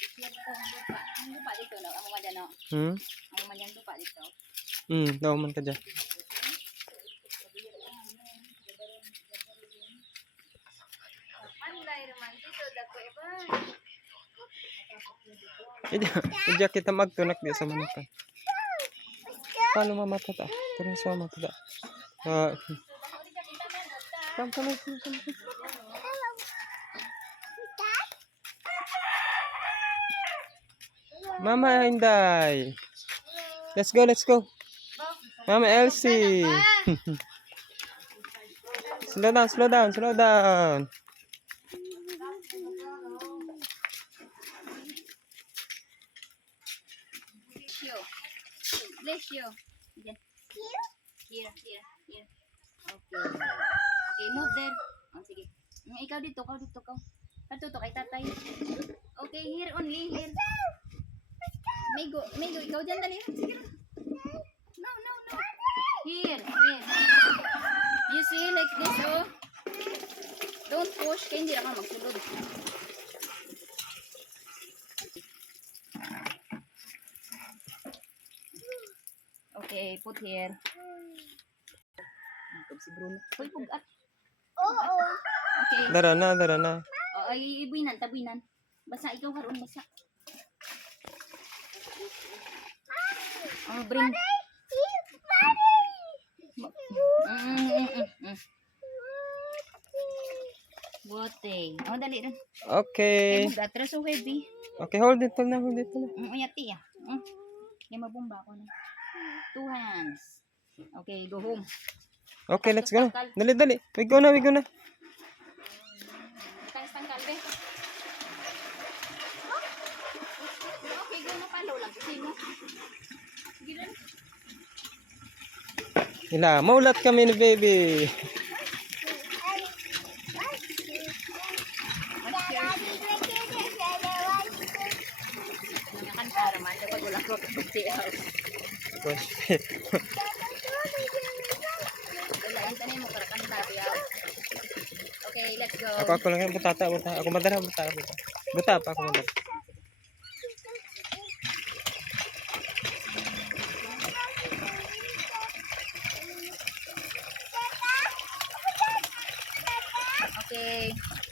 Ang lupa dito, no? Ang umadyan, no? Hmm? Ang umadyan lupa dito. Daw man ka dyan. Anday naman dito, dako iba. Hindi kita magtunak di sa manukan. Paano mamatata? Pero sa mamatata. Come. Mama Inday. Let's go. Mama Elsie. slow down. Bless you. Here. Okay. Okay, move there. Oh, sige. Ikaw dito. Patuto kay tatay. Okay, here only. Here. Migo, ikaw dyan dali. Sige. No. Here. You see like this, oh. Don't push, kaya hindi na ka magsulod. Okay, put here. Si Bruno. Hoy, pugat. Oo. Okay. Dara na. Ay, tabuinan. Basa, ikaw karon basa. Bring. Bote. Dali rin. Okay. Pugat, so heavy. Okay, hold it na. Uyati, ah. Yung mabumba ko na. 2 hands. Okay, go home. Okay, let's go. Dali. We go na. Tanggal, be. Okay, go na palo lang. Kasi mo. Sige rin. Hila, maulat kami ni baby. Nakakantara man. Kapag wala ko kapagtiyaw. Wala, intanay mo para kantara yaw. Okay, let's go. Ako lang yung butata. Ako madara, buta. Buta pa ako madara.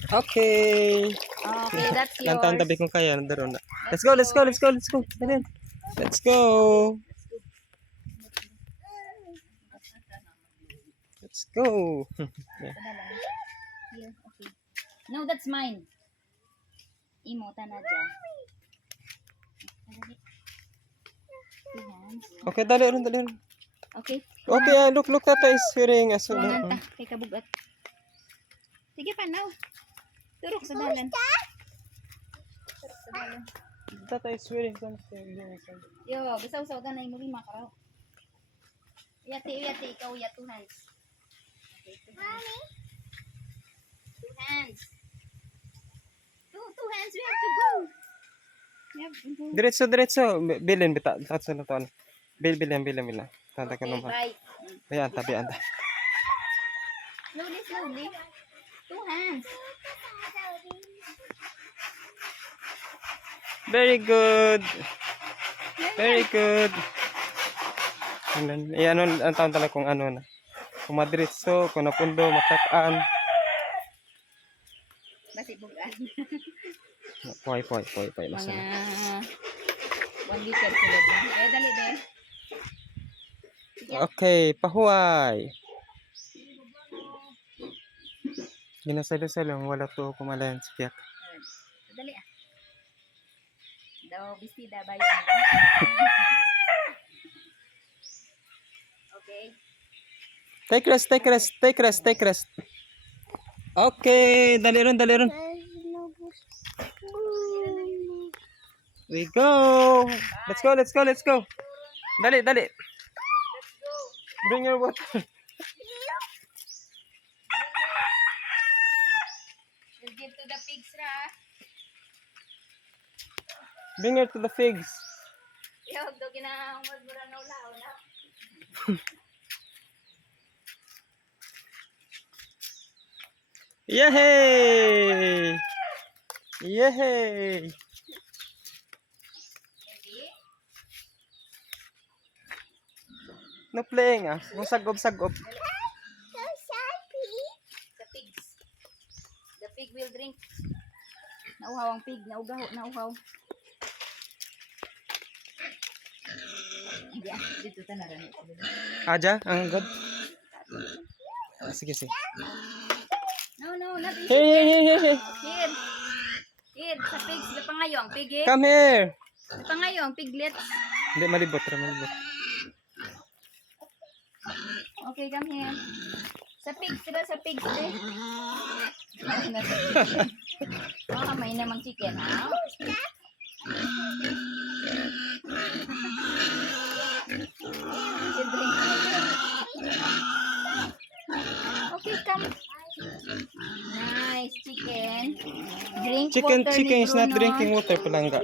Okay, that's yours. Lantaon tabi kong kaya. Nadaro na. Let's go. Dali. Let's go. Here, okay. No, that's mine. Imo, tanadya. Okay, dali rin. Okay. Okay, look, tata is hearing us. Tuwangan ta, kay kabugat. Sige pa, now. Turok sa dalan. Tata is hearing something. Yo, bisaw-saw ka na yung lima ka raw. Uyati, ikaw uyat 2 hands. Okay, 2 hands. 2 hands. 2 hands, we have to go. Diretso. Bilin bita. Tatso na to. Bilin. Tata ka Okay, naman. right. Ayan, tabi. Slowly. 2 hands. Very good. Ano, ang taon talaga kung ano na. Kung madiretso, kung napundo, matakaan. Basi bugan. Poy. Mga 1 liter sila din. Dali din. Okay, pahuway. Ginasalo-salo, wala to kumalayan sa piyak. Dali ah. Daw, bistida ba yun? Okay. Take rest. Okay, dali rin. We go. Let's go. Dali. Bring your water. We'll give to the pigs, ra. Bring her to the figs. Yo, do ginahangod mo ra na ulaw na. Yay! No playing ah. Kung sagop. The pigs. The pig will drink. Nauhaw ang pig. Nauhaw. Hindi dito ta naran. Aja, ang god. Sige. No, not easy. Here. Here, sa pigs. Sa pangayong pig eh. Come here. Sa pangayong piglets. Hindi, malibot. Okay, come here. Sa pigs eh. May namang chicken, ha? Okay, come. Nice chicken. Drink water ni Chicken is not Bruno. drinking water, palangga.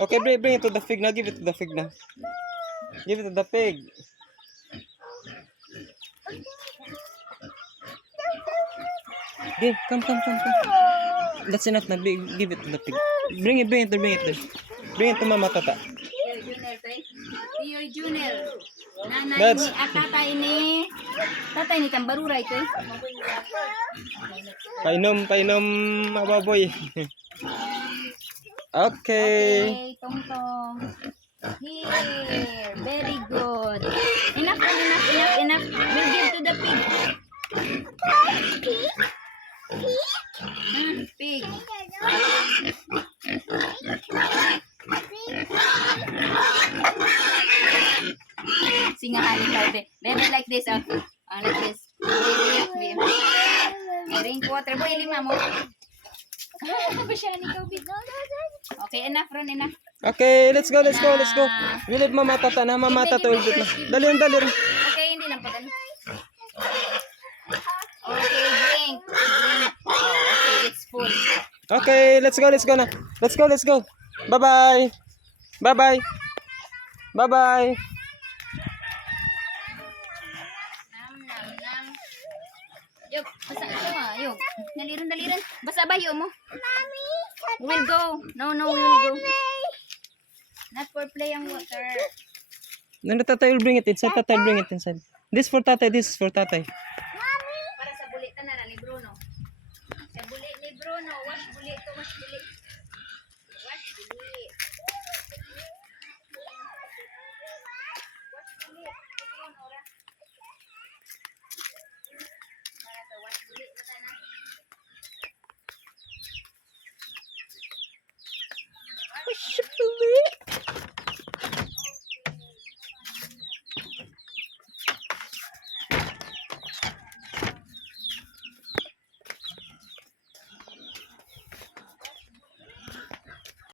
Okay, bring it to the pig na. Give it to the pig na. Give it to the pig. Okay, come. That's enough na. Give it to the pig. Bring it there. Bring it to Mama Tata. Tio Junior. Nanay That's- ni tatay ni Tambaruray ito eh. Painom, mababoy. Okay. Okay, tong. Here. Very good. Enough. We'll give to the pig. Pig. Singahan ikaw, baby, like this, like this. Baby. Drink water, boy, lima mo. Okay, enough, Ron, enough. Okay, let's go. We leave Mama Tata na. Mama Tata will do it na. Dali. Okay, hindi lang pag ano. Okay, drink. Oh, okay, it's full. Okay, let's go na. Let's go. Bye-bye. Nam. Yuk, basa ito yuk. Daliran. Basa ba yun mo? We'll go. No, we will go. Not for play ang water. Nanda Tatay will bring it inside. This for Tatay. Para sa bulitan na ni Bruno. Sa bulit ni Bruno. Wash bulit.